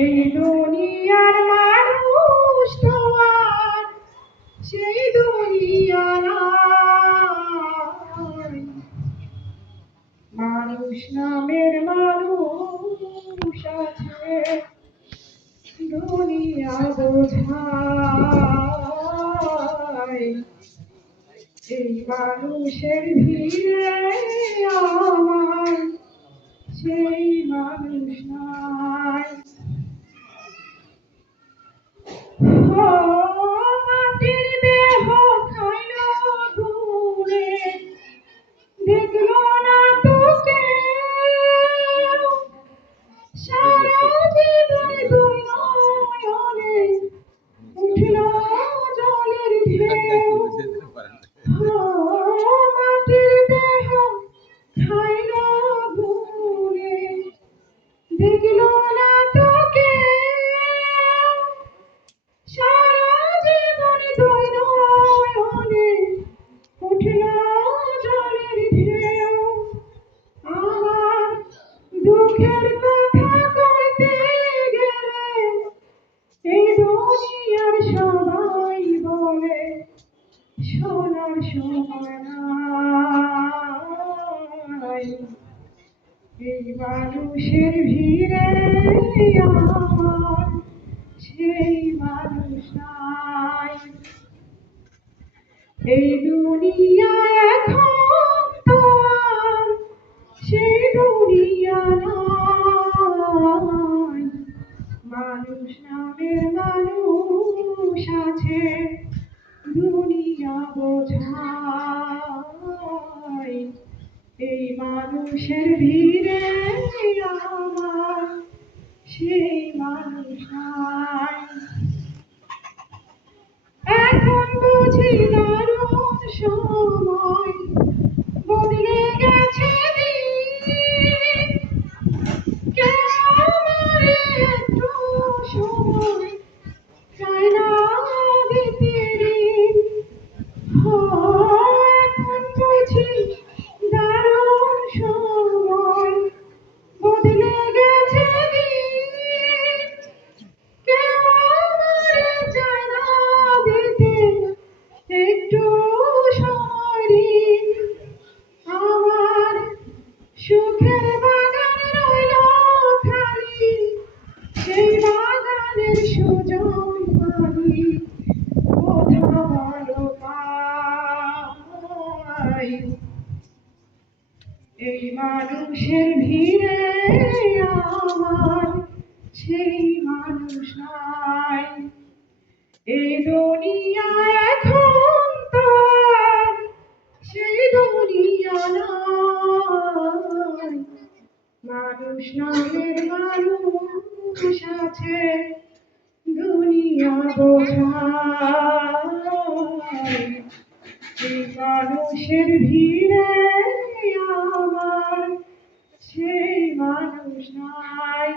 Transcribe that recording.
এই দুনিয়ার মানুষ তো আর সেই দুনিয়া নাই। মানুষ নামের মানুষ আছে দুনিয়া বোঝায়। এই মানুষের ভিড়ে আমার সেই মানুষ নাই। মাটির দেহ খাইল ঘুরে, দেখলো না তোকে সারা জীবন দুই নয়নে উঠল জলের ঢেউ। মাটির দেহ খাইল ঘুরে, দেখলো না তোকে সারা জীবন দুই নয়নে উঠল জলের ঢেউ। আমার দুঃখের কথা কইতে গেলে এই দুনিয়ার সবাই বলে শোনার সময় নাই। এই মানুষের ভিড়ে আমার সেই মানুষ নাই। এই দুনিয়া এখন তো আর সেই দুনিয়া নাই। মানুষ নামের মানুষ আছে দুনিয়া বোঝায়। এই মানুষের ভিড়ে আমার সেই মানুষ নাই। এখন বুঝি দারুণ সময় বদলে গেছে দিন। কেউ আমারে একটু সময় চায় না দিতে ঋণ। এখন বুঝি দারুণ সময় বদলে গেছে দিন। কেউ আমারে চায় না দিতে একটু সময় ঋণ। আমার সুখের বাগান রইল খালি, সেই বাগানের সুজন পানি কোথা ভালো পাই। এই মানুষের ভিড়ে আমার সেই মানুষ নাই। এই দুনিয়া এখন তো আর সেই দুনিয়া নাই। মানুষ নামের মানুষ আছে দুনিয়া বোঝায়। এই মানুষের ভিড়ে আমার সেই মানুষ নাই।